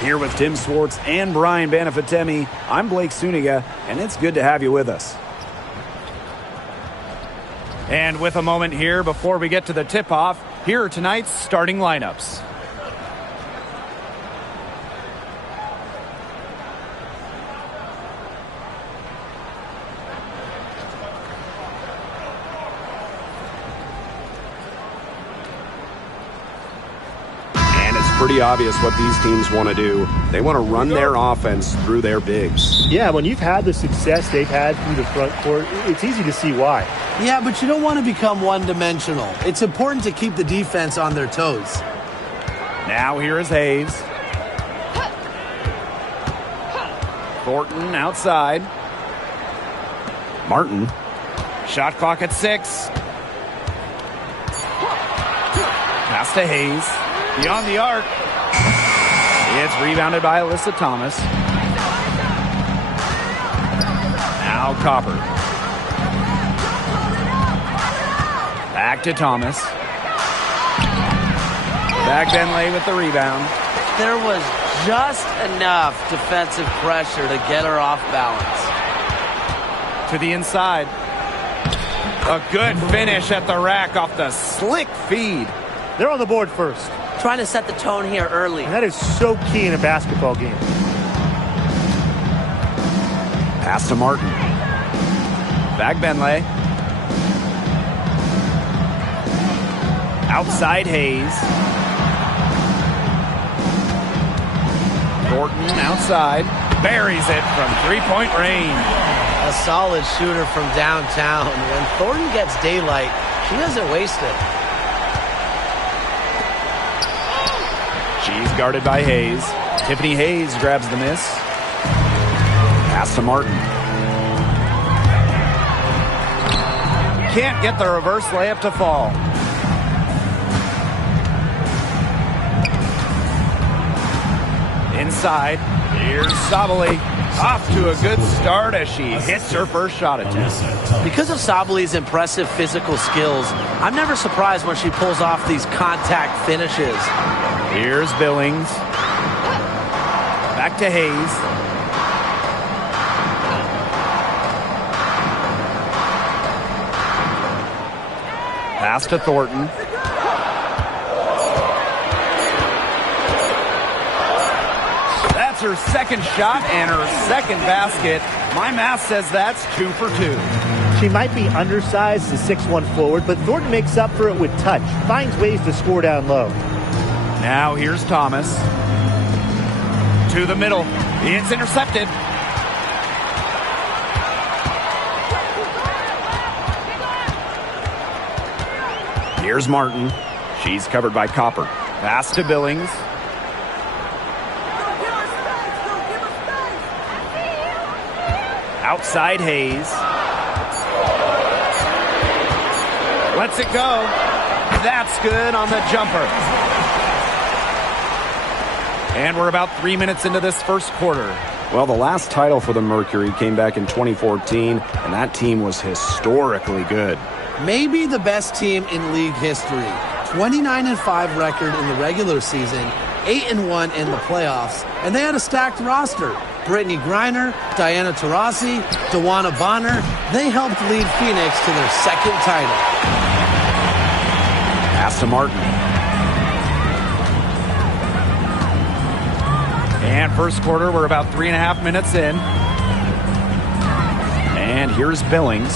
Here with Tim Swartz and Brian Banafitemi, I'm Blake Suniga, and it's good to have you with us. And with a moment here before we get to the tip-off, here are tonight's starting lineups. Pretty obvious what these teams want to do. They want to run their offense through their bigs. Yeah, when you've had the success they've had through the front court, it's easy to see why. Yeah, but you don't want to become one-dimensional. It's important to keep the defense on their toes. Now here is Hayes. Thornton outside. Martin. Shot clock at 6. Pass to Hayes. Beyond the arc. It's rebounded by Alyssa Thomas. Now Copper. Back to Thomas. Back Benley with the rebound. There was just enough defensive pressure to get her off balance. To the inside. A good finish at the rack off the slick feed. They're on the board first. Trying to set the tone here early. And that is so key in a basketball game. Pass to Martin. Back Benley. Outside Hayes. Thornton outside. Buries it from three-point range. A solid shooter from downtown. When Thornton gets daylight, she doesn't waste it. She's guarded by Hayes. Tiffany Hayes grabs the miss. Pass to Martin. Can't get the reverse layup to fall. Inside. Here's Sabali. Off to a good start as she hits her first shot attempt. Because of Sabali's impressive physical skills, I'm never surprised when she pulls off these contact finishes. Here's Billings. Back to Hayes. Pass to Thornton. That's her second shot and her second basket. My math says that's 2 for 2. She might be undersized as 6'1" forward, but Thornton makes up for it with touch, finds ways to score down low. Now here's Thomas. To the middle. It's intercepted. Here's Martin. She's covered by Copper. Pass to Billings. Outside Hayes. Lets it go. That's good on the jumper. And we're about 3 minutes into this first quarter. Well, the last title for the Mercury came back in 2014, and that team was historically good. Maybe the best team in league history. 29-5 record in the regular season, 8-1 in the playoffs, and they had a stacked roster. Brittany Griner, Diana Taurasi, Dawana Bonner, they helped lead Phoenix to their second title. Pass to Martin. And first quarter, we're about 3.5 minutes in. And here's Billings.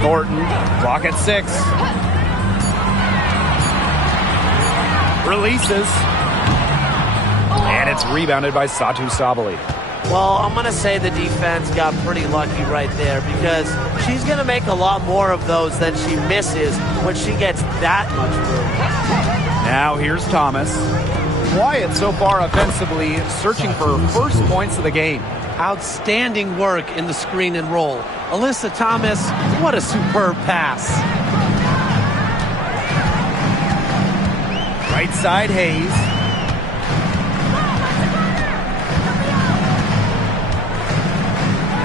Thornton, clock at 6. Releases. And it's rebounded by Satu Sabali. Well, I'm going to say the defense got pretty lucky right there because she's going to make a lot more of those than she misses when she gets that much room. Now here's Thomas. Quiet so far offensively, searching for first points of the game. Outstanding work in the screen and roll. Alyssa Thomas, what a superb pass. Right side Hayes.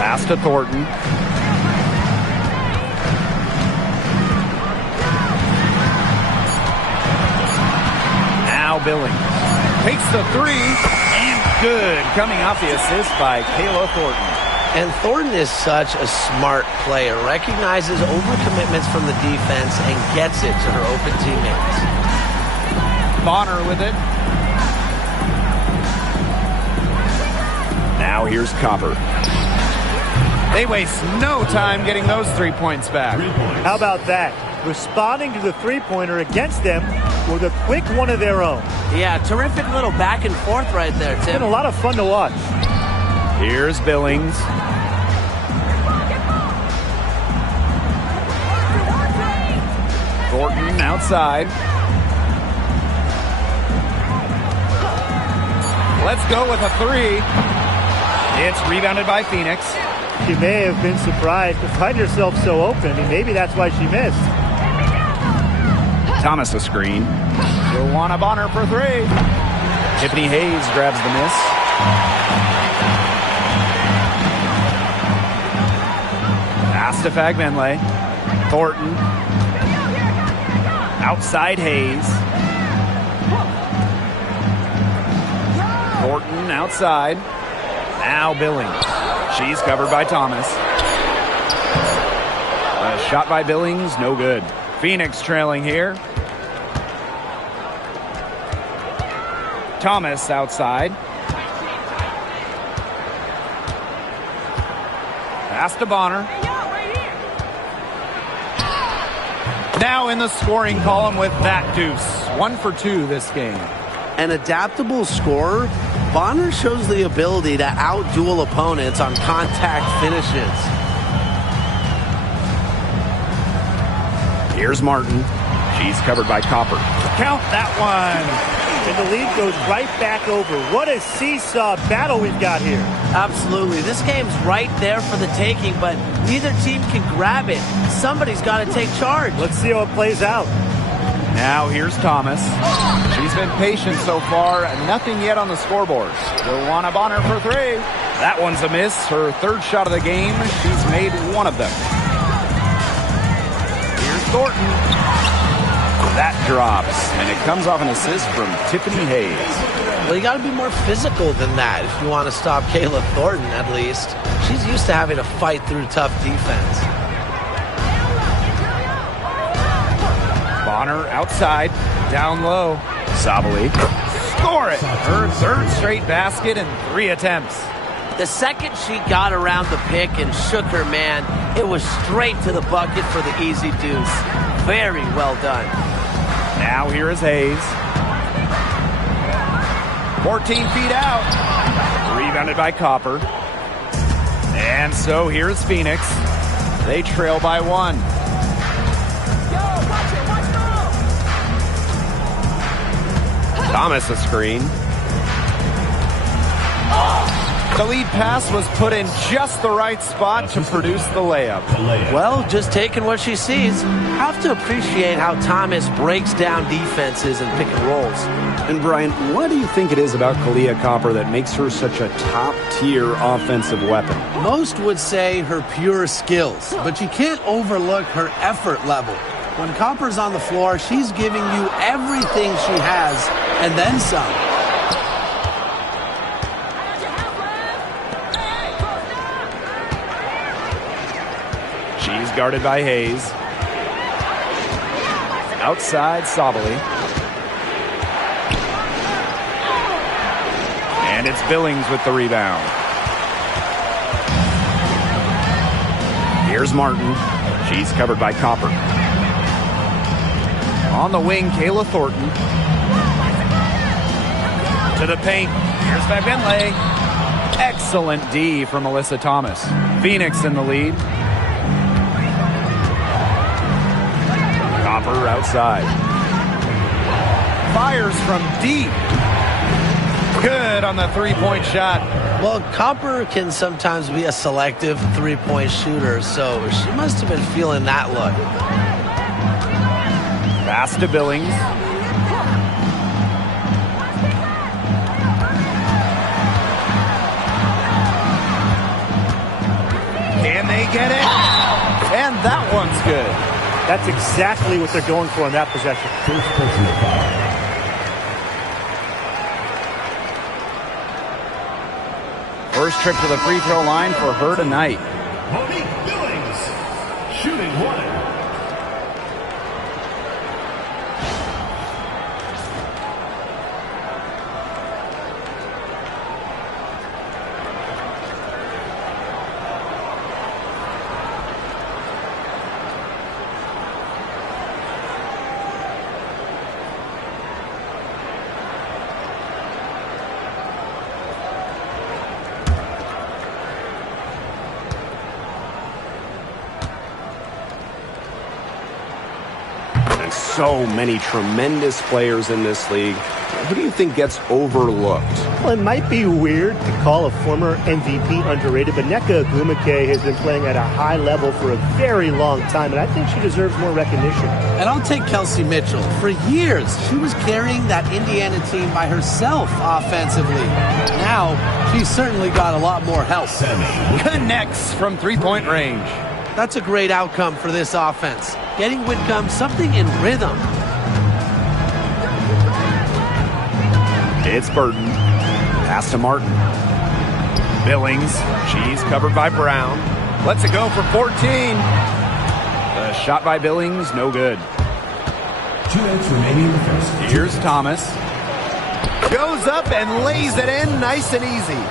Pass to Thornton. Now Billings. Takes the three, and good. Coming off the assist by Kayla Thornton. And Thornton is such a smart player. Recognizes overcommitments from the defense and gets it to her open teammates. Bonner with it. Now here's Copper. They waste no time getting those 3 points back. How about that? Responding to the three-pointer against them with a quick one of their own. Yeah, terrific little back and forth right there, Tim. It's been a lot of fun to watch. Here's Billings. Thornton outside. Let's go with a three. It's rebounded by Phoenix. She may have been surprised to find herself so open. I mean, maybe that's why she missed. Thomas a screen. Joanna Bonner for three. Tiffany Hayes grabs the miss. Pass to Fagbenle. Thornton. Outside Hayes. Thornton outside. Now Billings. She's covered by Thomas. A shot by Billings, no good. Phoenix trailing here. Thomas outside. Pass to Bonner. Now in the scoring column with that deuce. 1 for 2 this game. An adaptable scorer, Bonner shows the ability to out-duel opponents on contact finishes. Here's Martin. She's covered by Copper. Count that one. And the lead goes right back over. What a seesaw battle we've got here. Absolutely. This game's right there for the taking, but neither team can grab it. Somebody's got to take charge. Let's see how it plays out. Now here's Thomas. She's been patient so far. Nothing yet on the scoreboard. Joanna Bonner for three. That one's a miss. Her third shot of the game. She's made one of them. Here's Thornton. That drops, and it comes off an assist from Tiffany Hayes. Well, you got to be more physical than that if you want to stop Kayla Thornton, at least. She's used to having to fight through tough defense. Bonner outside, down low. Sabali. Score it! Her third straight basket in 3 attempts. The second she got around the pick and shook her man, it was straight to the bucket for the easy deuce. Very well done. Now here is Hayes. 14 feet out. Rebounded by Copper. And so here's Phoenix. They trail by 1. Thomas a screen. The lead pass was put in just the right spot to produce the layup. Well, just taking what she sees. Have to appreciate how Thomas breaks down defenses and pick and rolls. And Brian, what do you think it is about Kalia Copper that makes her such a top-tier offensive weapon? Most would say her pure skills, but you can't overlook her effort level. When Copper's on the floor, she's giving you everything she has and then some. She's guarded by Hayes. Outside Sabali. And it's Billings with the rebound. Here's Martin. She's covered by Copper. On the wing, Kayla Thornton. To the paint. Here's Fagbenle. Excellent D from Melissa Thomas. Phoenix in the lead. Copper outside. Fires from deep. Good on the three-point shot. Well, Copper can sometimes be a selective three-point shooter, so she must have been feeling that look. Pass to Billings. Can they get it? And that one's good. That's exactly what they're going for in that possession. First trip to the free throw line for her tonight. Shooting one. So many tremendous players in this league. Who do you think gets overlooked? Well, it might be weird to call a former MVP underrated, but Nneka Ogwumike has been playing at a high level for a very long time, and I think she deserves more recognition. And I'll take Kelsey Mitchell. For years, she was carrying that Indiana team by herself offensively. Now, she's certainly got a lot more help. Connects from three-point range. That's a great outcome for this offense. Getting Whitcomb something in rhythm. It's Burton. Pass to Martin. Billings. She's covered by Brown. Lets it go for 14. The shot by Billings, no good. 2 minutes remaining in the first. Here's Thomas. Goes up and lays it in nice and easy.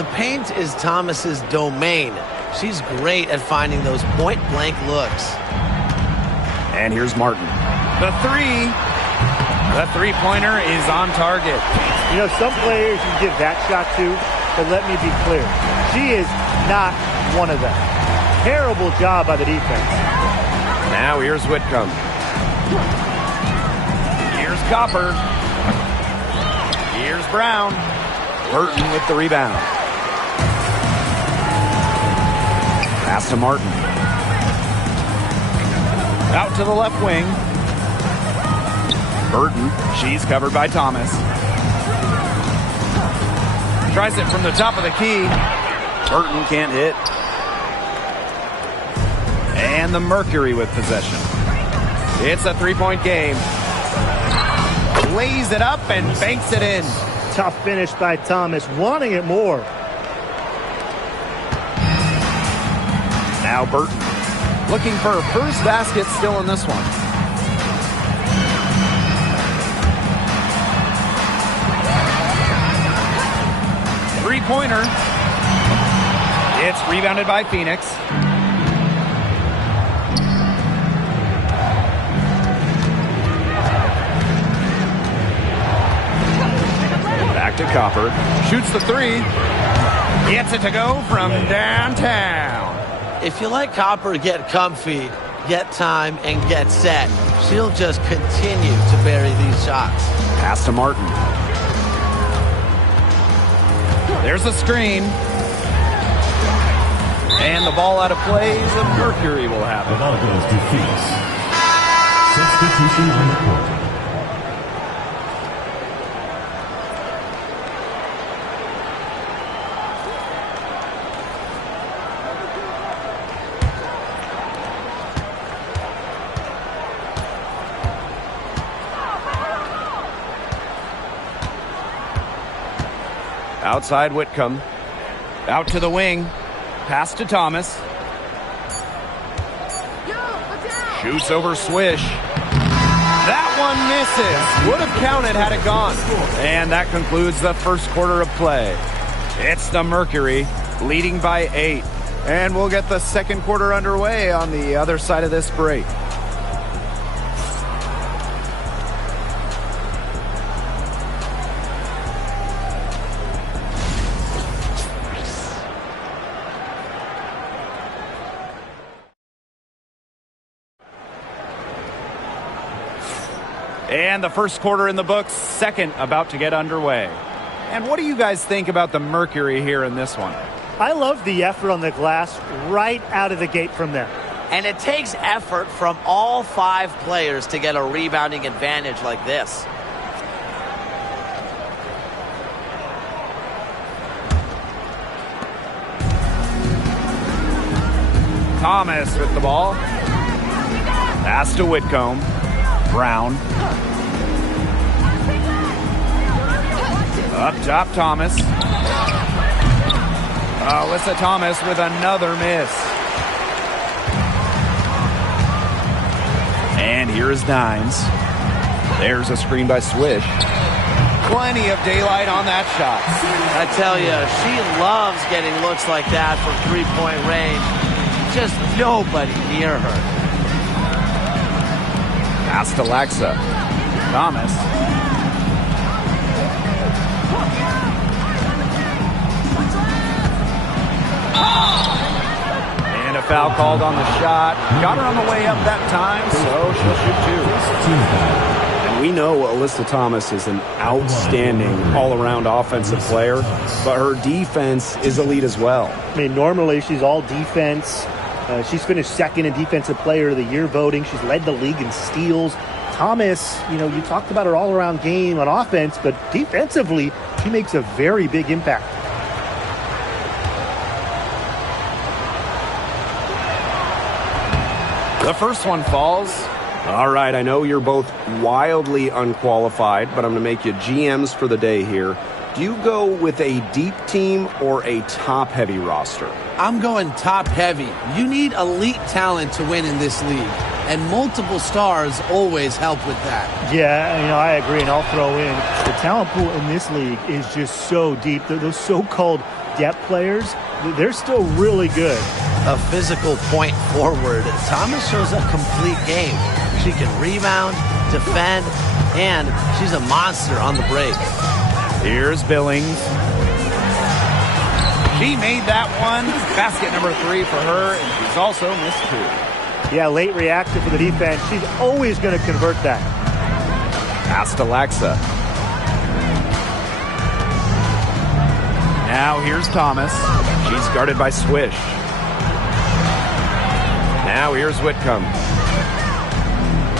The paint is Thomas's domain. She's great at finding those point-blank looks. And here's Martin. The three. The three-pointer is on target. You know, some players you give that shot to, but let me be clear. She is not one of them. Terrible job by the defense. Now here's Whitcomb. Here's Copper. Here's Brown. Burton with the rebound. Pass to Martin. Out to the left wing. Burton. She's covered by Thomas. Tries it from the top of the key. Burton can't hit. And the Mercury with possession. It's a three-point game. Lays it up and banks it in. Tough finish by Thomas, wanting it more. Now Burton. Looking for her first basket still in this one. Three-pointer. It's rebounded by Phoenix. Back to Copper. Shoots the three. Gets it to go from downtown. If you let Copper get comfy, get time, and get set, she'll just continue to bury these shots. Pass to Martin. There's a screen. And the ball out of play. The Mercury will have The it. ball goes to Phoenix. Substitution on the court. Outside Whitcomb. Out to the wing. Pass to Thomas. Shoots over Swish. That one misses. Would have counted had it gone. And that concludes the first quarter of play. It's the Mercury leading by 8. And we'll get the second quarter underway on the other side of this break. And the first quarter in the books, second about to get underway. And what do you guys think about the Mercury here in this one? I love the effort on the glass right out of the gate from them. And it takes effort from all 5 players to get a rebounding advantage like this. Thomas with the ball. Pass to Whitcomb. Brown. Up top, Thomas. Alyssa Thomas with another miss. And here's Dines. There's a screen by Swish. Plenty of daylight on that shot. I tell you, she loves getting looks like that from three-point range. Just nobody near her. Pass to Lexa. Thomas. And a foul called on the shot. Got her on the way up that time, so she'll shoot two. And we know Alyssa Thomas is an outstanding all-around offensive player, but her defense is elite as well. I mean, normally she's all defense. She's finished second in Defensive Player of the Year voting. She's led the league in steals. Thomas, you talked about her all-around game on offense, but defensively, she makes a very big impact. The first one falls. All right, I know you're both wildly unqualified, but I'm going to make you GMs for the day here. Do you go with a deep team or a top-heavy roster? I'm going top-heavy. You need elite talent to win in this league, and multiple stars always help with that. Yeah, I agree, and I'll throw in the talent pool in this league is just so deep. Those so-called depth players, they're still really good. A physical point forward, Thomas shows a complete game. She can rebound, defend, and she's a monster on the break. Here's Billings. She made that one. Basket number 3 for her, and she's also missed 2. Yeah, late reactor for the defense. She's always going to convert that. Pass to Lexa. Now here's Thomas. She's guarded by Swish. Now here's Whitcomb.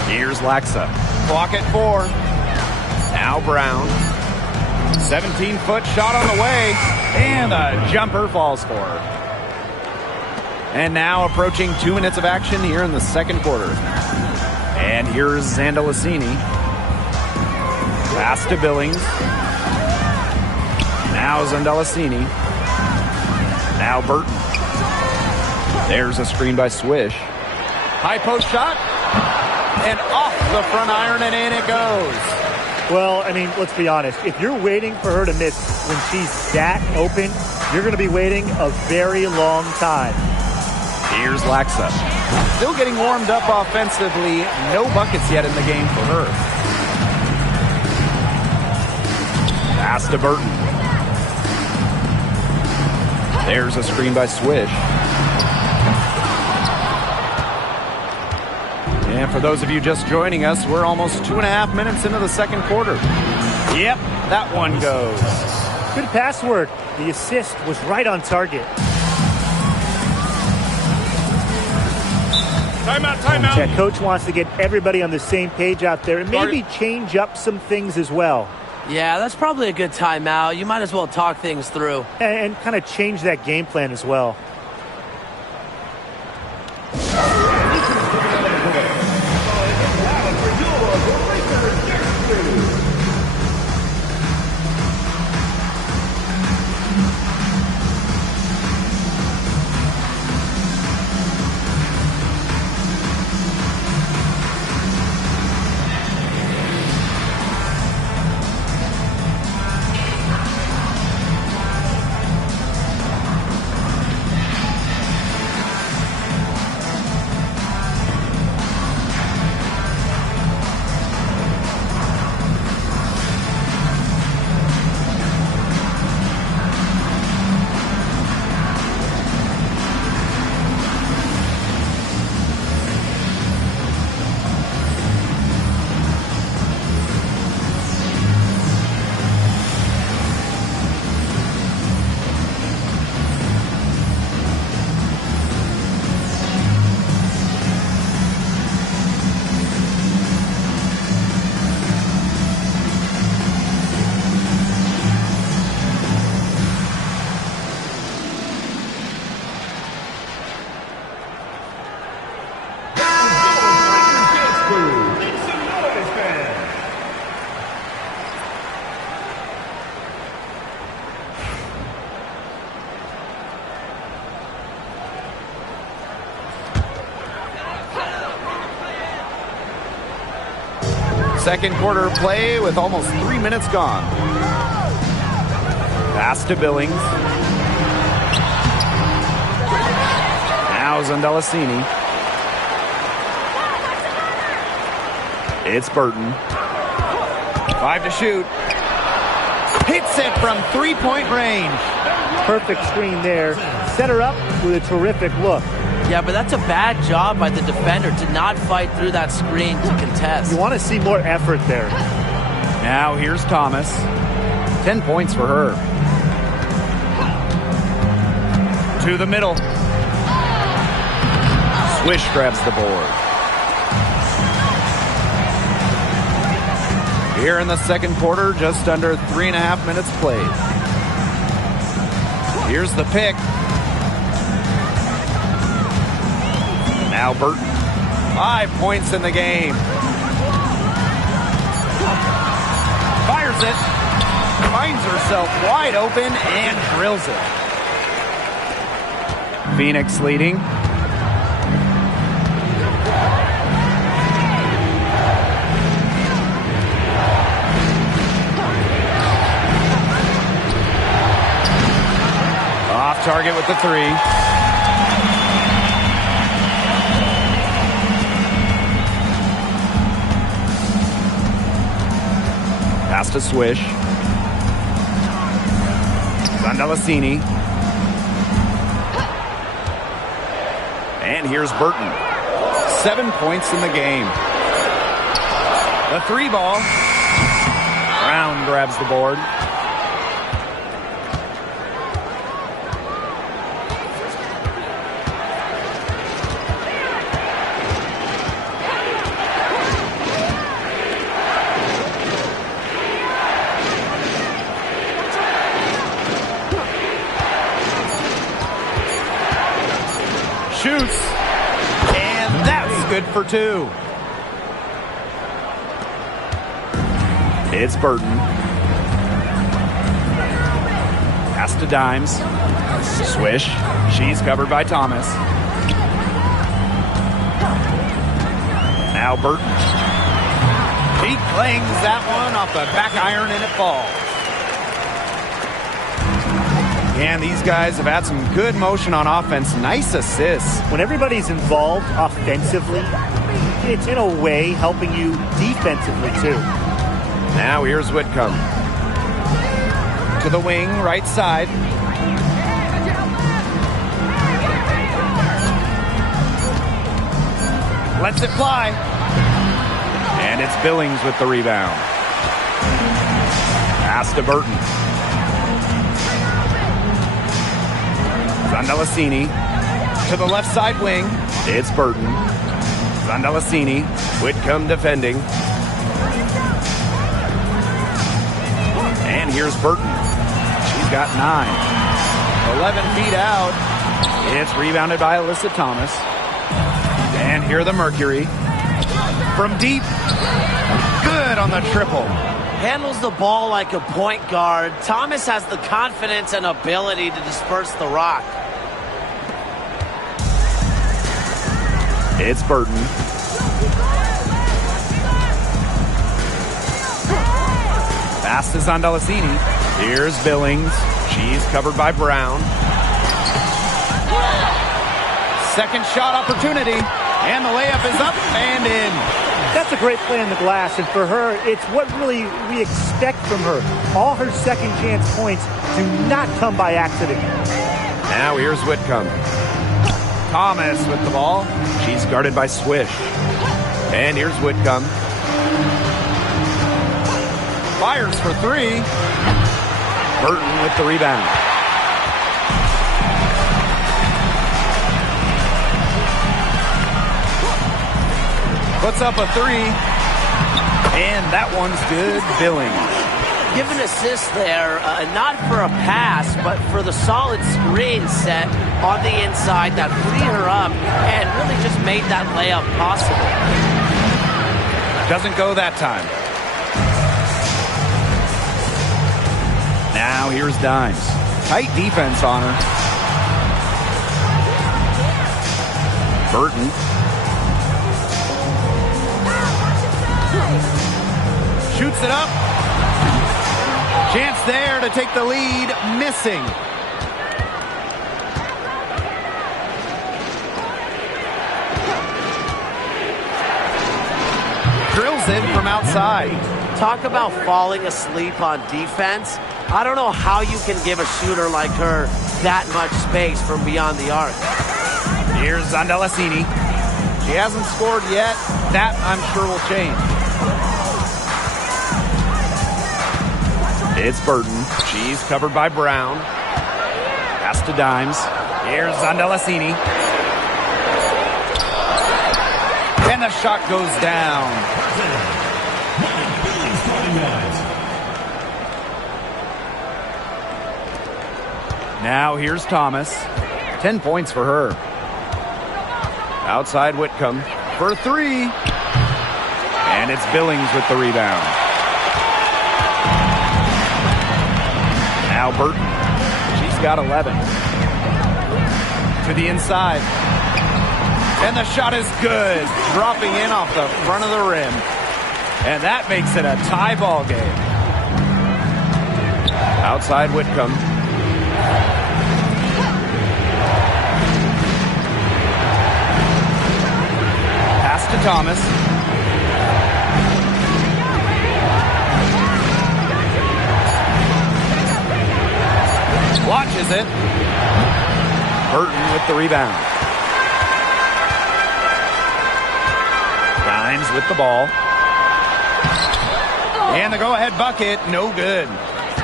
Here's Lexa. Clock at 4. Now Brown. 17-foot shot on the way. And a jumper falls for her. And now approaching 2 minutes of action here in the second quarter. And here's Zandalicini. Pass to Billings. Now Zandalicini. Now Burton. There's a screen by Swish. High post shot. And off the front iron and in it goes. Well, I mean, let's be honest. If you're waiting for her to miss when she's that open, you're going to be waiting a very long time. Here's Lexa. Still getting warmed up offensively. No buckets yet in the game for her. Pass to Burton. There's a screen by Swish. And for those of you just joining us, we're almost 2.5 minutes into the second quarter. Yep, that one goes. Good pass work. The assist was right on target. Timeout. Yeah, Coach wants to get everybody on the same page out there and maybe change up some things as well. Yeah, that's probably a good timeout. You might as well talk things through. And kind of change that game plan as well. Second quarter play with almost 3 minutes gone. Pass to Billings. Now Zandalasini. It's Burton. 5 to shoot. Hits it from three-point range. Perfect screen there. Set her up with a terrific look. Yeah, but that's a bad job by the defender to not fight through that screen to contest. You want to see more effort there. Now here's Thomas. 10 points for her. To the middle. Swish grabs the board. Here in the second quarter, just under 3.5 minutes played. Here's the pick. Now Burton. 5 points in the game. Fires it. Finds herself wide open and drills it. Phoenix leading. Off target with the three. Pass to Swish. Zandalasini. And here's Burton. 7 points in the game. The three ball. Brown grabs the board. Shoots, and that's good for 2. It's Burton. Pass to Dimes. Swish. She's covered by Thomas. Now Burton. He clings that one off the back iron and it falls. And these guys have had some good motion on offense. Nice assists. When everybody's involved offensively, it's in a way helping you defensively too. Now here's Whitcomb. To the wing, right side. Lets it fly. And it's Billings with the rebound. Pass to Burton. Zandalasini to the left side wing. It's Burton. Zandalasini. Whitcomb defending. And here's Burton. She's got 9. 11 feet out. It's rebounded by Alyssa Thomas. And here the Mercury. From deep. Good on the triple. Handles the ball like a point guard. Thomas has the confidence and ability to disperse the rock. It's Burton. Pass to Zandalasini. Here's Billings. She's covered by Brown. Second shot opportunity. And the layup is up and in. That's a great play on the glass, and for her, it's what really we expect from her. All her second chance points do not come by accident. Now here's Whitcomb. Thomas with the ball. She's guarded by Swish. And here's Whitcomb. Fires for 3. Burton with the rebound. Puts up a 3. And that one's good. Billings. Give an assist there, not for a pass, but for the solid screen set on the inside that freed her up and really just made that layup possible. Doesn't go that time. Now here's Dimes. Tight defense on her. Burton. Shoots it up. Chance there to take the lead. Missing. Drills in from outside. Talk about falling asleep on defense. I don't know how you can give a shooter like her that much space from beyond the arc. Here's Zondalasini. She hasn't scored yet. That, I'm sure, will change. It's Burton. She's covered by Brown. Pass to Dimes. Here's Zondalasini. And the shot goes down. Now here's Thomas. 10 points for her. Outside Whitcomb for three. And it's Billings with the rebound. Now Burton. She's got 11. To the inside. And the shot is good. Dropping in off the front of the rim. And that makes it a tie ball game. Outside Whitcomb. Pass to Thomas. Watches it. Burton with the rebound. Dimes with the ball. And the go-ahead bucket, no good.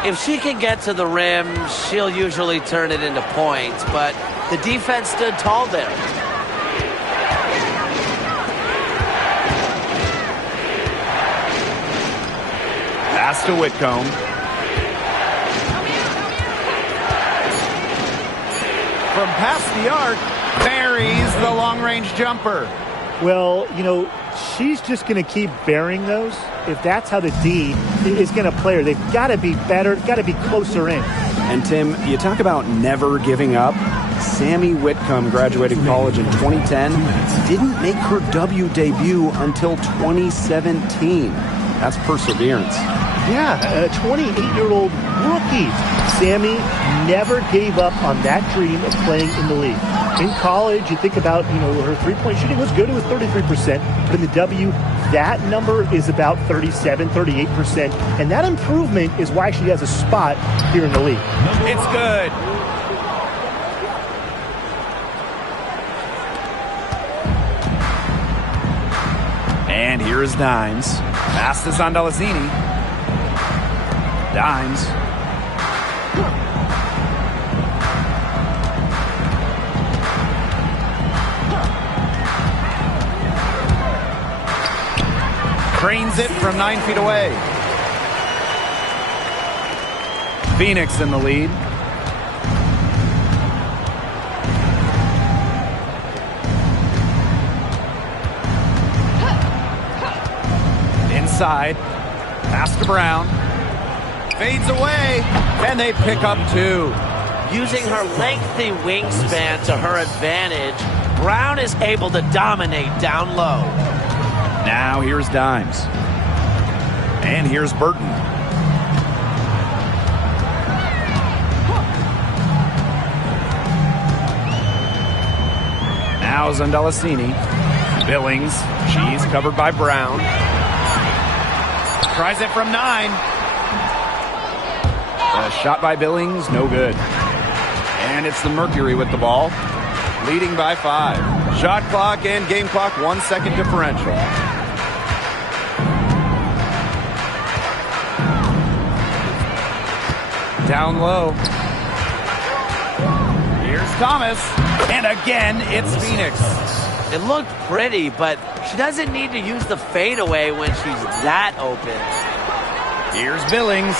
If she can get to the rim, she'll usually turn it into points, but the defense stood tall there. Pass to Whitcomb. From past the arc, buries the long-range jumper. Well, you know, she's just going to keep burying those. If that's how the D is going to play her, they've got to be better, got to be closer in. And Tim, you talk about never giving up. Sammy Whitcomb graduated college in 2010, didn't make her W debut until 2017. That's perseverance. Yeah, a 28-year-old rookie. Sammy never gave up on that dream of playing in the league. In college, you think about, you know, her three-point shooting was good. It was 33%. But in the W, that number is about 37, 38%. And that improvement is why she has a spot here in the league. It's good. And here is Dimes. Pass to Zondalasini. Dimes. Trains it from 9 feet away. Phoenix in the lead. Inside. Pass to Brown. Fades away. And they pick up two. Using her lengthy wingspan to her advantage, Brown is able to dominate down low. Now here's Dimes. And here's Burton. Now Zondalasini. Billings. She's covered by Brown. Tries it from 9. A shot by Billings, no good. And it's the Mercury with the ball, leading by 5. Shot clock and game clock, 1 second differential. Down low. Here's Thomas. And again, it's Phoenix. It looked pretty, but she doesn't need to use the fadeaway when she's that open. Here's Billings.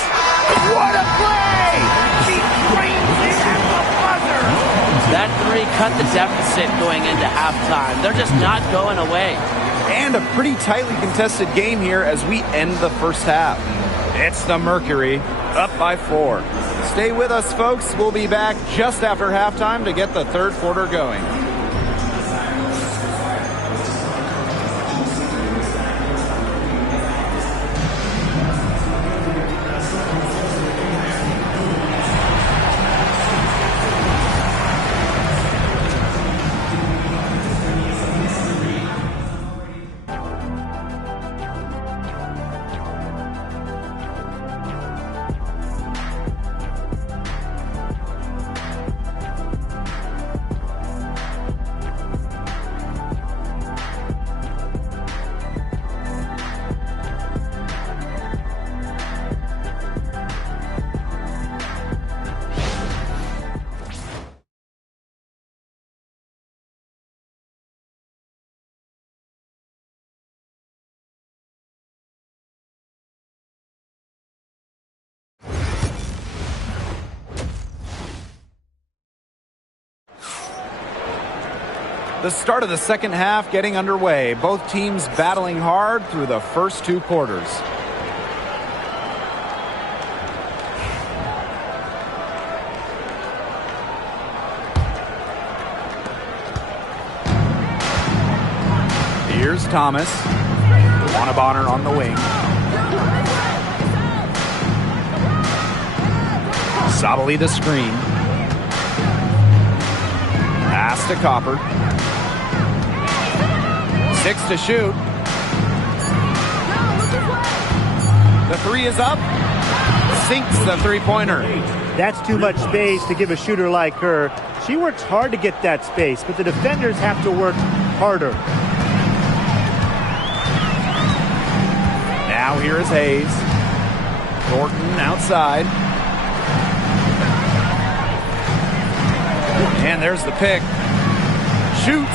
What a play! She frames it at the buzzer! That three cut the deficit going into halftime. They're just not going away. And a pretty tightly contested game here as we end the first half. It's the Mercury, up by 4. Stay with us, folks. We'll be back just after halftime to get the third quarter going. The start of the second half getting underway. Both teams battling hard through the first 2 quarters. Here's Thomas. Bonner on the wing. Sabali the screen. Pass to Copper. 6 to shoot. The 3 is up. Sinks the three-pointer. That's too much space to give a shooter like her. She works hard to get that space, but the defenders have to work harder. Now here is Hayes. Thornton outside. And there's the pick. Shoots.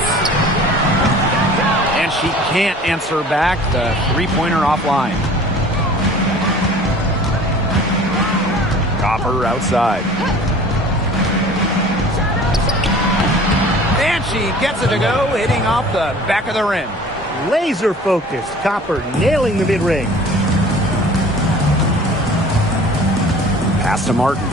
And she can't answer back. The three-pointer offline. Copper outside. And she gets it to go, hitting off the back of the rim. Laser focused. Copper nailing the mid-range. Pass to Martin.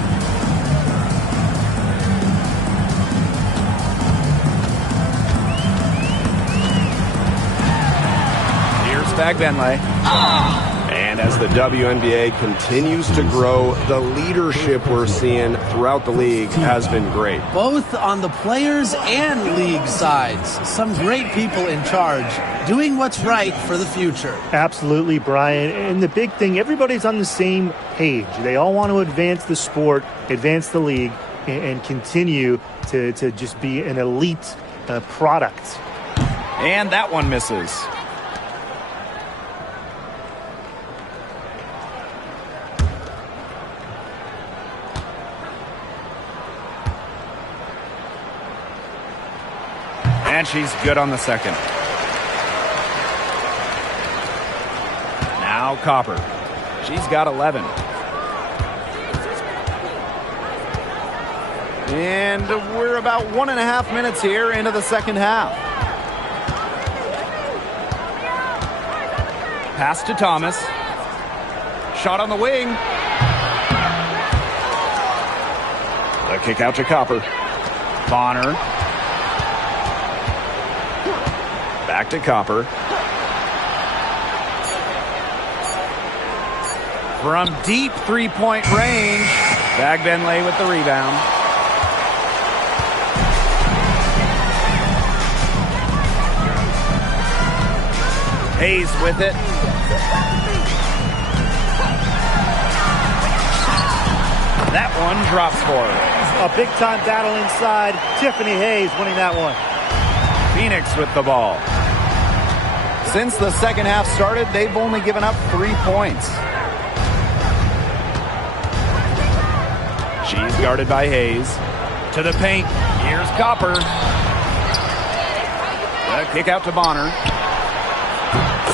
Bag Benlay. And as the WNBA continues to grow, the leadership we're seeing throughout the league has been great. Both on the players and league sides. Some great people in charge, doing what's right for the future. Absolutely, Brian. And the big thing, everybody's on the same page. They all want to advance the sport, advance the league, and continue to just be an elite product. And that one misses. And she's good on the second. Now Copper. She's got 11. And we're about 1.5 minutes here into the second half. Pass to Thomas. Shot on the wing. The kick out to Copper. Bonner. Back to Copper. From deep three-point range. Bag Benlay with the rebound. Hayes with it. That one drops for her. A big-time battle inside. Tiffany Hayes winning that one. Phoenix with the ball. Since the second half started, they've only given up 3 points. She's guarded by Hayes. To the paint. Here's Copper. The kick out to Bonner.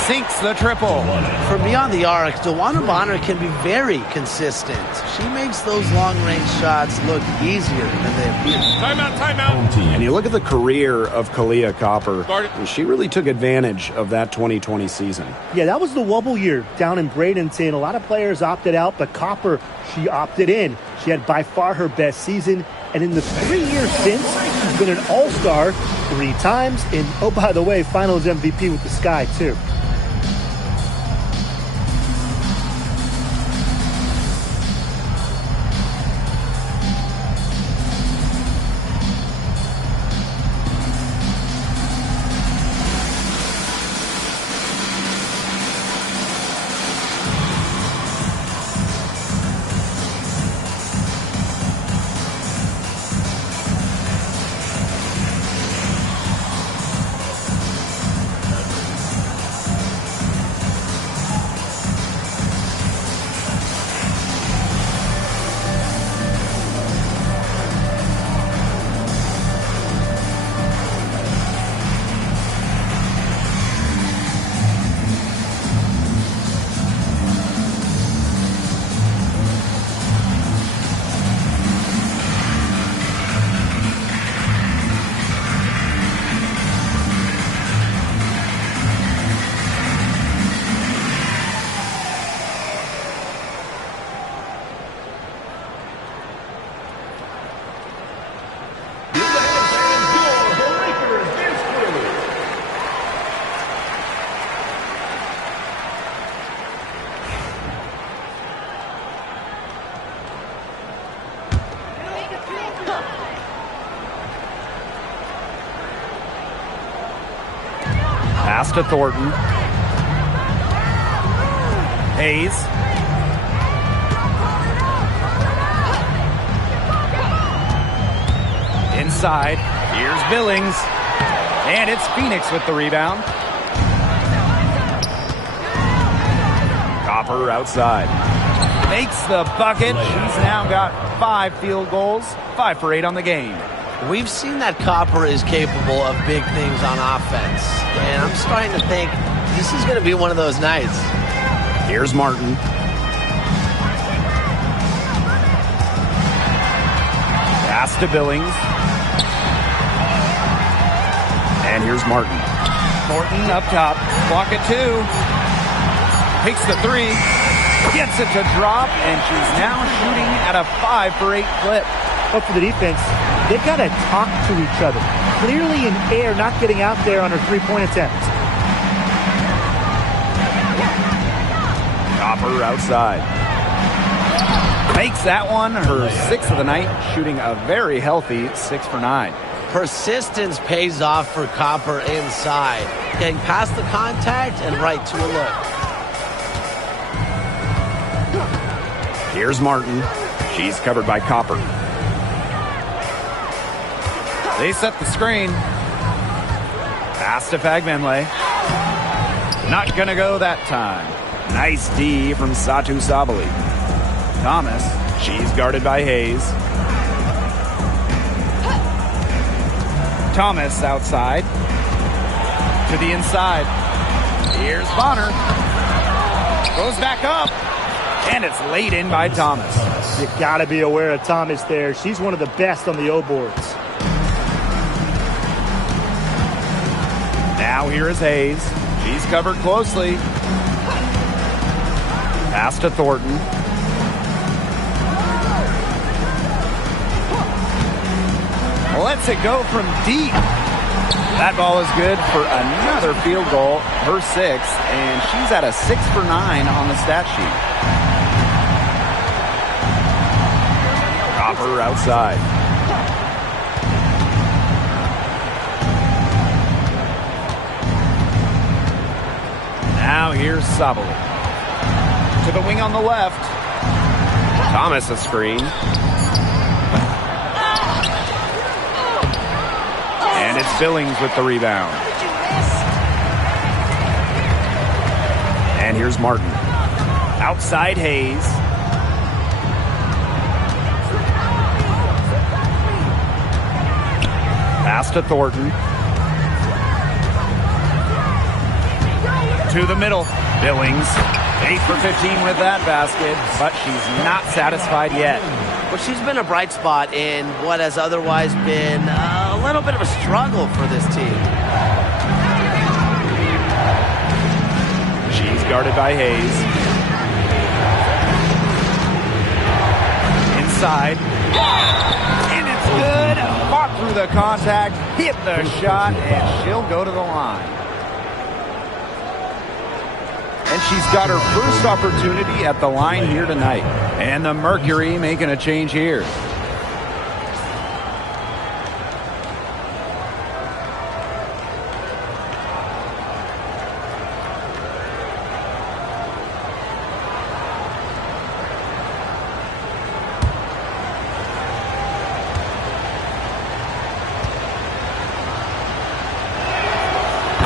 Sinks the triple. From beyond the arc, DeWanna Bonner can be very consistent. She makes those long-range shots look easier than they appear. Timeout. And you look at the career of Kalia Copper, and she really took advantage of that 2020 season. Yeah, that was the wobble year down in Bradenton. A lot of players opted out, but Copper, she opted in. She had by far her best season. And in the 3 years since, she's been an all-star 3 times. And, oh, by the way, finals MVP with the Sky, too. Pass to Thornton. Hayes. Inside. Here's Billings. And it's Phoenix with the rebound. Copper outside. Makes the bucket. She's now got 5 field goals. 5 for 8 on the game. We've seen that Copper is capable of big things on offense. And I'm starting to think this is going to be one of those nights. Here's Martin. Pass to Billings. And here's Martin. Thornton up top. Clock at 2. Takes the 3. Gets it to drop. And she's now shooting at a 5 for 8 clip. But for the defense, they got to talk to each other. Clearly in air, not getting out there on her three-point attempt. Copper outside. Makes that one her 6th of the night, shooting a very healthy 6 for 9. Persistence pays off for Copper inside. Getting past the contact and right to a look. Here's Martin. She's covered by Copper. They set the screen. Pass to Fagbenle. Not going to go that time. Nice D from Satu Sabali. Thomas. She's guarded by Hayes. Thomas outside. To the inside. Here's Bonner. Goes back up. And it's laid in by Thomas. You got to be aware of Thomas there. She's one of the best on the O boards. Now here is Hayes. She's covered closely. Pass to Thornton. Lets it go from deep. That ball is good for another field goal, her 6th, and she's at a 6 for 9 on the stat sheet. Copper outside. Now here's Sabali. To the wing on the left. Thomas a screen. And it's Billings with the rebound. And here's Martin. Outside Hayes. Pass to Thornton. To the middle. Billings. 8 for 15 with that basket, but she's not satisfied yet. Well, she's been a bright spot in what has otherwise been a little bit of a struggle for this team. She's guarded by Hayes. Inside. And it's good. Fought through the contact, hit the shot, and she'll go to the line. And she's got her first opportunity at the line here tonight. And the Mercury making a change here.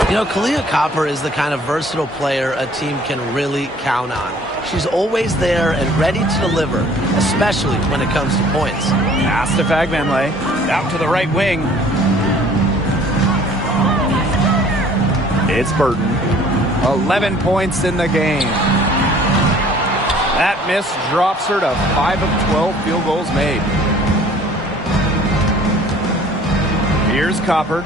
You know, Kalia Copper is the kind of versatile player a team can really count on. She's always there and ready to deliver, especially when it comes to points. Pass to Fagbenle. Out to the right wing. It's Burton. 11 points in the game. That miss drops her to 5 of 12 field goals made. Here's Copper.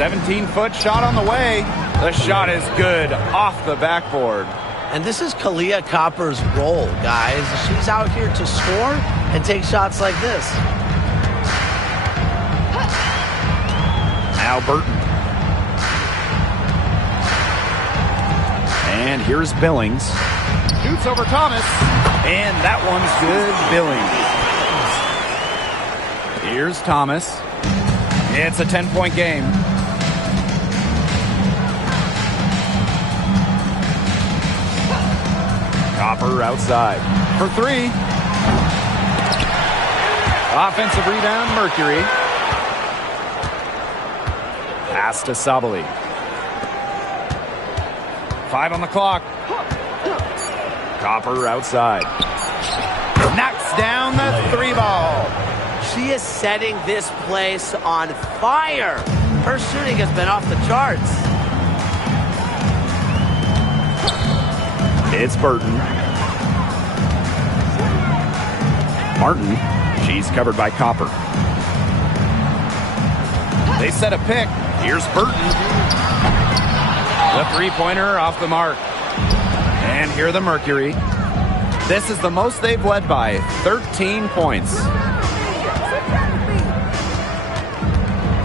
"17-foot shot on the way." The shot is good off the backboard. And this is Kalia Copper's role, guys. She's out here to score and take shots like this. Now Burton. And here's Billings. Shoots over Thomas. And that one's good, Billings. Here's Thomas. It's a 10-point game. Copper outside for three. Offensive rebound, Mercury. Pass to Sabali. 5 on the clock. Copper outside. Knocks down the three ball. She is setting this place on fire. Her shooting has been off the charts. It's Burton. Martin. She's covered by Copper. They set a pick. Here's Burton. The three-pointer off the mark. And here the Mercury. This is the most they've led by, 13 points.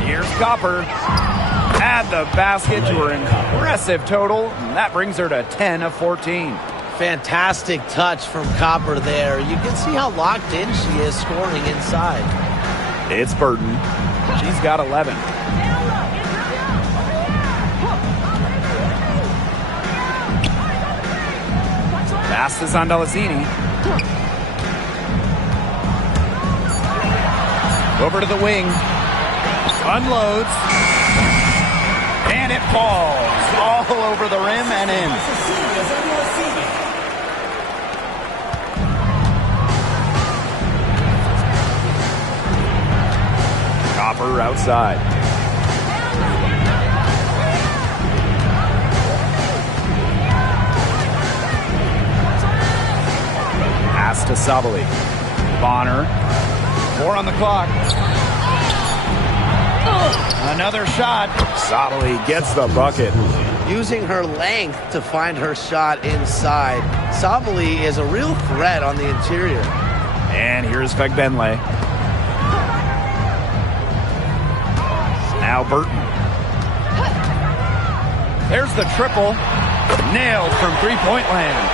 Here's Copper. Add the basket to her impressive total. And that brings her to 10 of 14. Fantastic touch from Copper there. You can see how locked in she is scoring inside. It's Burton. She's got 11. Pass is on Delazzini. Over to the wing. Unloads. And it falls all over the rim and in. Copper outside. Pass to Sabali. Bonner. 4 on the clock. Another shot. Sabali gets the bucket. Using her length to find her shot inside. Sabali is a real threat on the interior. And here's Fegbenle. Now Burton. There's the triple. Nailed from three-point land.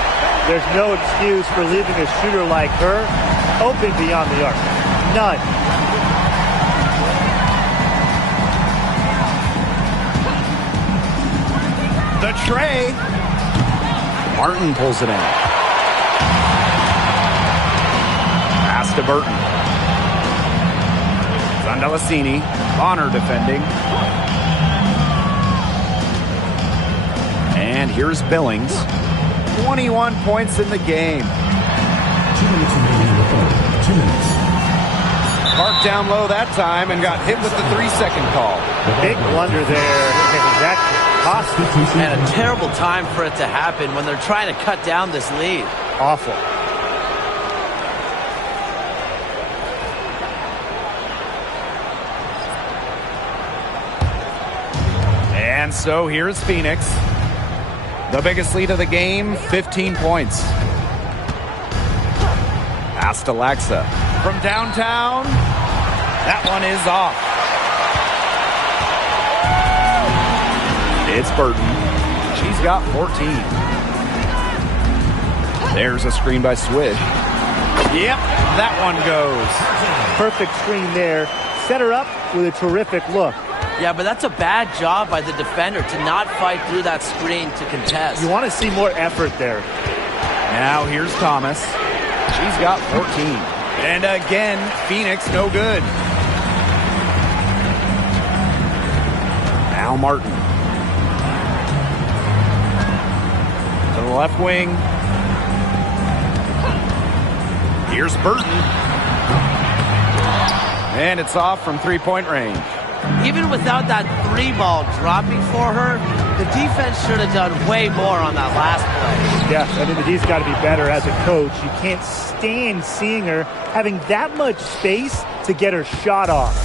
There's no excuse for leaving a shooter like her open beyond the arc. None. The tray. Martin pulls it in. Pass to Burton. Delazzini. Bonner defending. And here's Billings. 21 points in the game. 2 minutes remaining in the third. 2 minutes. Parked down low that time and got hit with the 3-second call. Big blunder there. That cost And a terrible time for it to happen when they're trying to cut down this lead. awful. And so here's Phoenix. The biggest lead of the game, 15 points. Pass to Laxa. From downtown, that one is off. It's Burton. She's got 14. There's a screen by Swish. Yep, that one goes. Perfect screen there. Set her up with a terrific look. Yeah, but that's a bad job by the defender to not fight through that screen to contest. You want to see more effort there. Now here's Thomas. She's got 14. And again, Phoenix no good. Now Martin. To the left wing. Here's Burton. And it's off from three-point range. Even without that three ball dropping for her, the defense should have done way more on that last play. Yeah, I mean, the D's got to be better as a coach. You can't stand seeing her having that much space to get her shot off.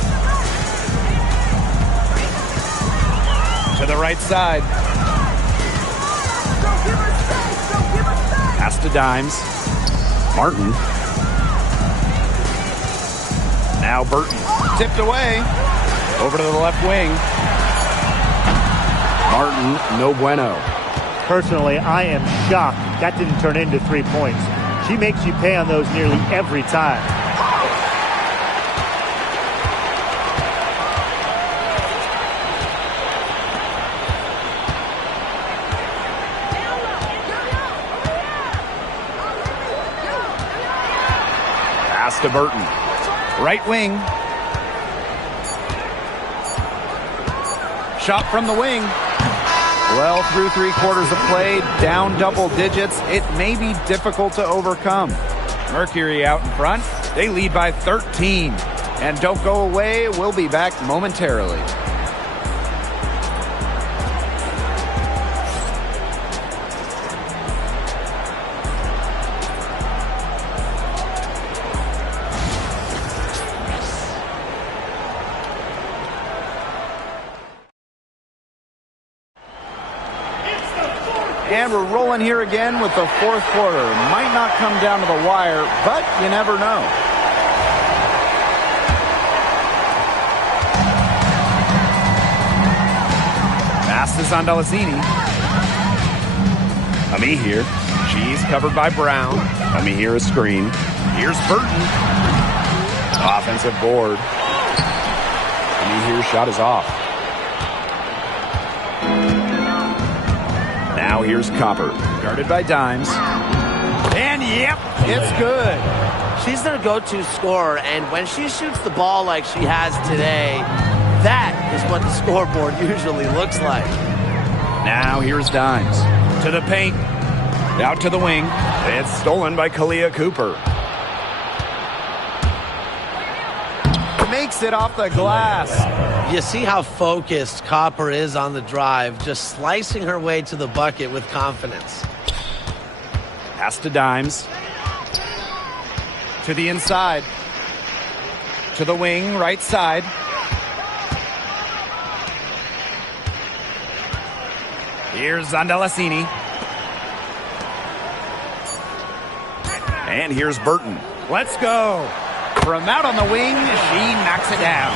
To the right side. Pass to Dimes. Martin. Now Burton. Tipped away. Over to the left wing. Martin, no bueno. Personally, I am shocked that didn't turn into 3 points. She makes you pay on those nearly every time. Pass to Burton. Right wing. Shot from the wing. Well, through 3/4 of play, down double digits. It may be difficult to overcome. Mercury out in front. They lead by 13. And don't go away. We'll be back momentarily. And we're rolling here again with the 4th quarter. Might not come down to the wire, but you never know. Pass is on Delazzini. Ami here. She's covered by Brown. Ami here a screen. Here's Burton. Offensive board. Ami here shot is off. Now here's Copper, guarded by Dimes. And yep, it's good. She's their go-to scorer, and when she shoots the ball like she has today, that is what the scoreboard usually looks like. Now here's Dimes. To the paint. Out to the wing. It's stolen by Kalia Cooper. Makes it off the glass. You see how focused Copper is on the drive, just slicing her way to the bucket with confidence. Pass to Dimes. To the inside. To the wing, right side. Here's Zandalassini. And here's Burton. Let's go. From out on the wing, she knocks it down.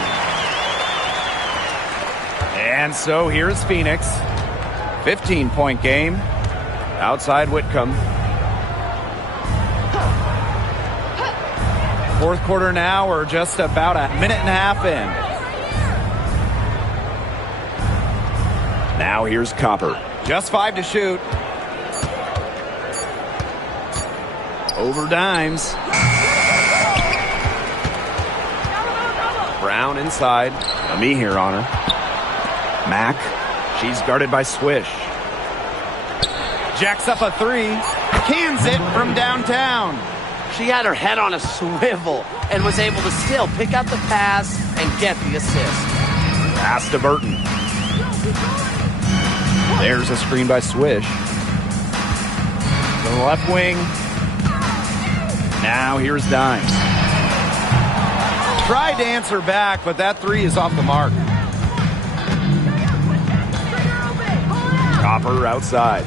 And so here's Phoenix. 15-point game. Outside Whitcomb. 4th quarter now. We're just about a minute and a half in. Now here's Copper. Just 5 to shoot. Over Dimes. Brown inside. Ami here on her. Mack. She's guarded by Swish. Jacks up a 3. Cans it from downtown. She had her head on a swivel and was able to still pick out the pass and get the assist. Pass to Burton. There's a screen by Swish. To the left wing. Now here's Dimes. Tried to answer back, but that 3 is off the mark. Copper outside.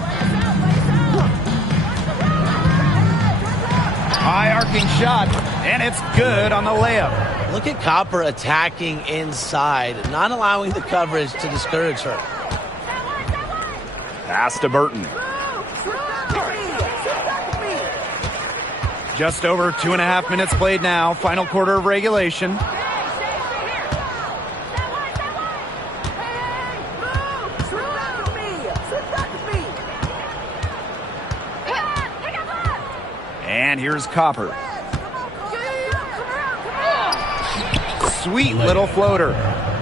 High arcing shot, and it's good on the layup. Look at Copper attacking inside, not allowing the coverage to discourage her. Pass to Burton. Just over 2.5 minutes played now. Final quarter of regulation. And here's Copper. Sweet little floater.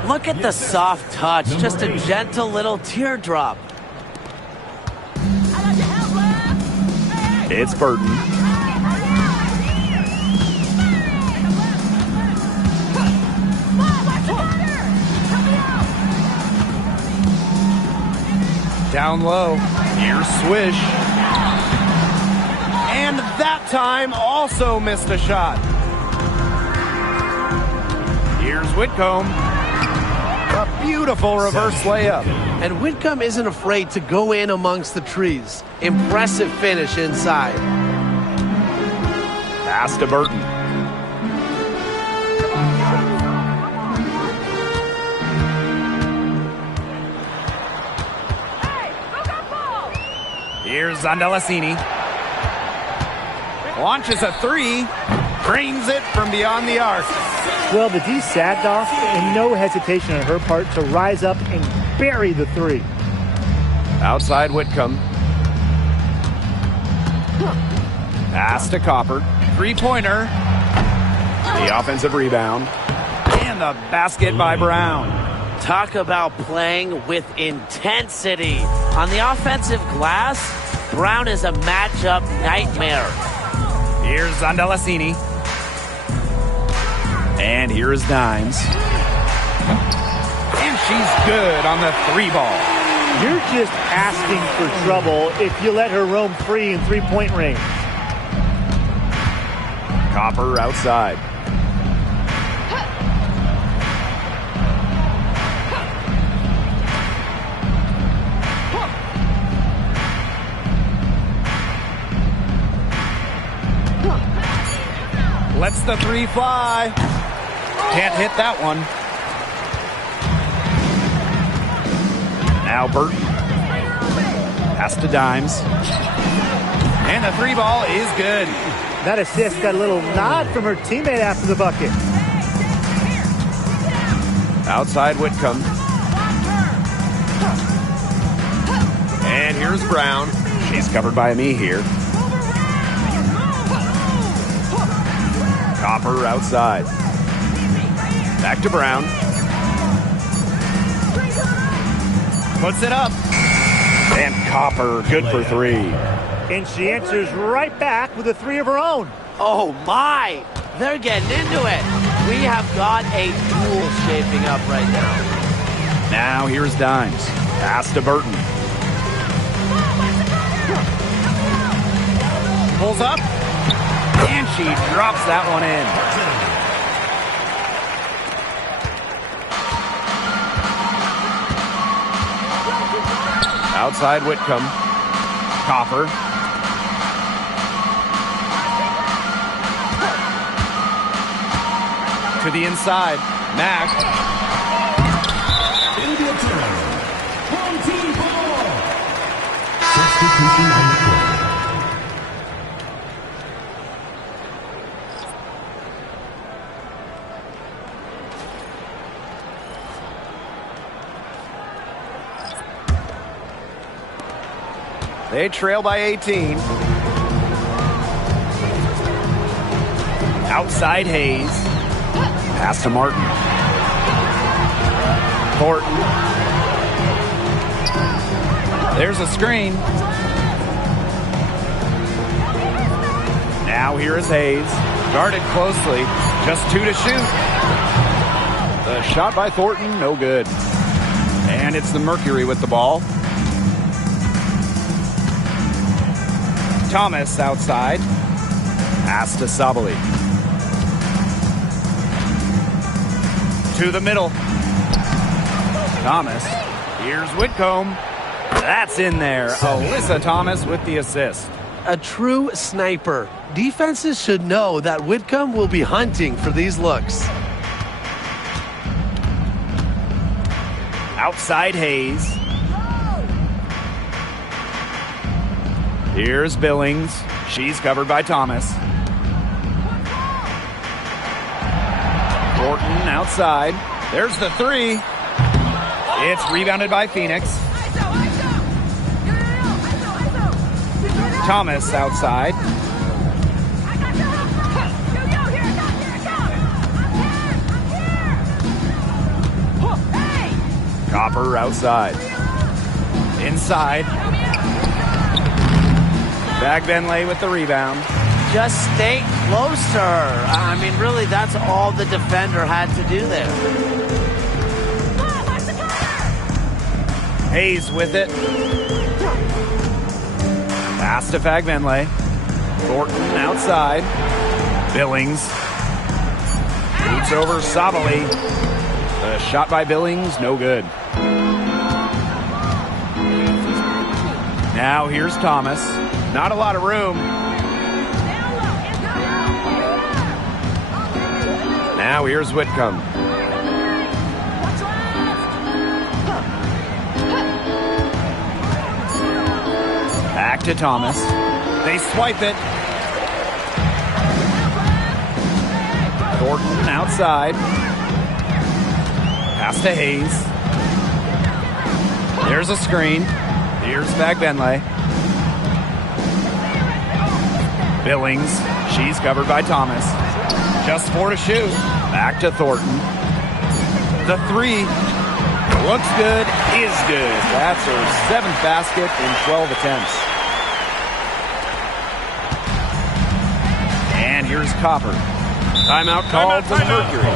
Look at the soft touch, just a gentle little teardrop. It's Burton. Down low. Here's Swish. And that time also missed a shot. Here's Whitcomb. A beautiful reverse layup. And Whitcomb isn't afraid to go in amongst the trees. Impressive finish inside. Pass to Burton. Here's Zandalassini. Launches a 3. Drains it from beyond the arc. Well, the D sagged off, and no hesitation on her part to rise up and bury the 3. Outside Whitcomb. Pass to Copper. 3-pointer. The offensive rebound. And the basket by Brown. Talk about playing with intensity. On the offensive glass, Brown is a matchup nightmare. Here's Zandalasini. And here is Dimes. And she's good on the 3-ball. You're just asking for trouble if you let her roam free in three-point range. Copper outside. Lets the 3 fly. Can't hit that one. Now Burton. Pass to Dimes. And the 3-ball is good. That assist got a little nod from her teammate after the bucket. Outside Whitcomb. And here's Brown. She's covered by me here. Copper outside. Back to Brown. Puts it up. And Copper, good for 3. And she answers right back with a 3 of her own. Oh my! They're getting into it. We have got a duel shaping up right now. Now here's Dimes. Pass to Burton. Pulls up. And she drops that one in. Outside Whitcomb. Copper. To the inside. Mack. India turn. Home team ball. Substitution on the court. They trail by 18. Outside Hayes. Pass to Martin. Thornton. There's a screen. Now here is Hayes. Guarded closely. Just 2 to shoot. The shot by Thornton, no good. And it's the Mercury with the ball. Thomas outside. Pass to Sabali. To the middle. Thomas. Here's Whitcomb. That's in there. Alyssa Thomas with the assist. A true sniper. Defenses should know that Whitcomb will be hunting for these looks. Outside Hayes. Here's Billings. She's covered by Thomas. Thornton outside. There's the 3. It's rebounded by Phoenix. Thomas outside. Copper outside. Inside. Bagbenley with the rebound. Just stay close to her. I mean, really, that's all the defender had to do there. Hayes with it. Pass to Bagbenley. Thornton outside. Billings. Boots over Sabali. The shot by Billings, no good. Now here's Thomas. Not a lot of room. Now here's Whitcomb. Back to Thomas. They swipe it. Thornton outside. Pass to Hayes. There's a screen. Here's Bagbenley. Billings. She's covered by Thomas. Just 4 to shoot. Back to Thornton. The 3. Looks good, is good. That's her 7th basket in 12 attempts. And here's Copper. Timeout called for Mercury.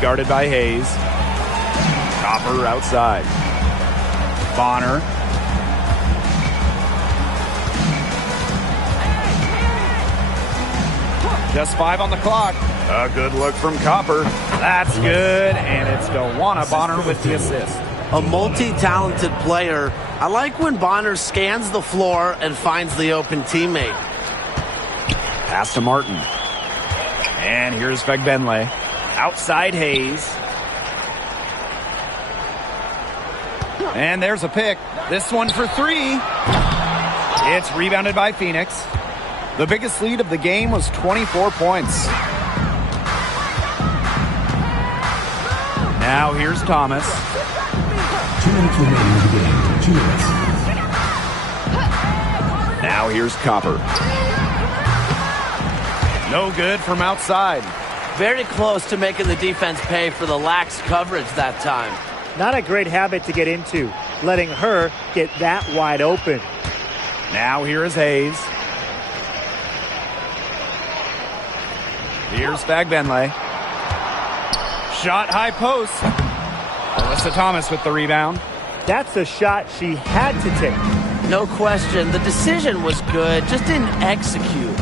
Guarded by Hayes. Copper outside. Bonner. Just 5 on the clock. A good look from Copper. That's good, and it's DeWanna Bonner with the assist. A multi-talented player. I like when Bonner scans the floor and finds the open teammate. Pass to Martin. And here's Fegbenle. Outside Hayes. And there's a pick. This one for 3. It's rebounded by Phoenix. The biggest lead of the game was 24 points. Now here's Thomas. 2 minutes remaining in the game. 2 minutes. Now here's Copper. No good from outside. Very close to making the defense pay for the lax coverage that time. Not a great habit to get into, letting her get that wide open. Now here is Hayes. Here's Fagbenle. Shot high post. Alyssa Thomas with the rebound. That's a shot she had to take. No question. The decision was good, just didn't execute.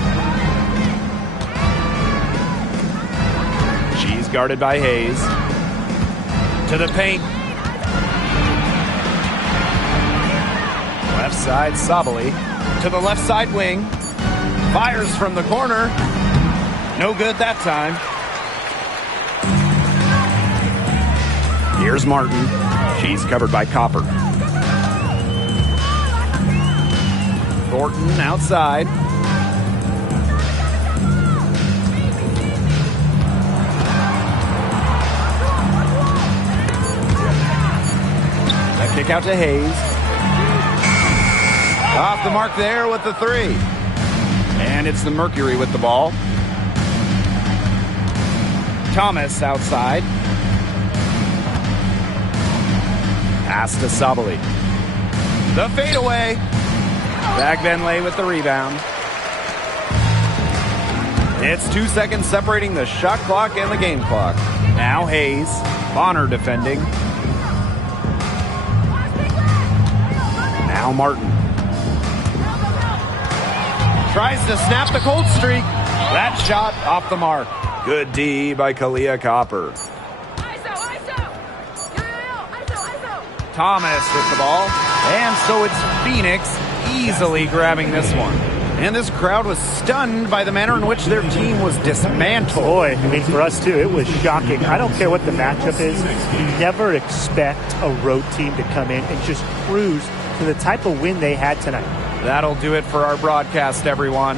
She's guarded by Hayes. To the paint. Left side, Sabali. To the left side wing. Fires from the corner. No good that time. Here's Martin. She's covered by Copper. Thornton outside. Kick out to Hayes. Off the mark there with the 3. And it's the Mercury with the ball. Thomas outside. Pass to Sabali. The fadeaway. Fagbenle with the rebound. It's 2 seconds separating the shot clock and the game clock. Now Hayes. Bonner defending. Now Martin. Tries to snap the cold streak. That shot off the mark. Good D by Kalia Copper. Thomas with the ball. And so it's Phoenix easily grabbing this one. And this crowd was stunned by the manner in which their team was dismantled. Boy, I mean, for us too, it was shocking. I don't care what the matchup is. You never expect a road team to come in and just cruise to the type of win they had tonight. That'll do it for our broadcast, everyone.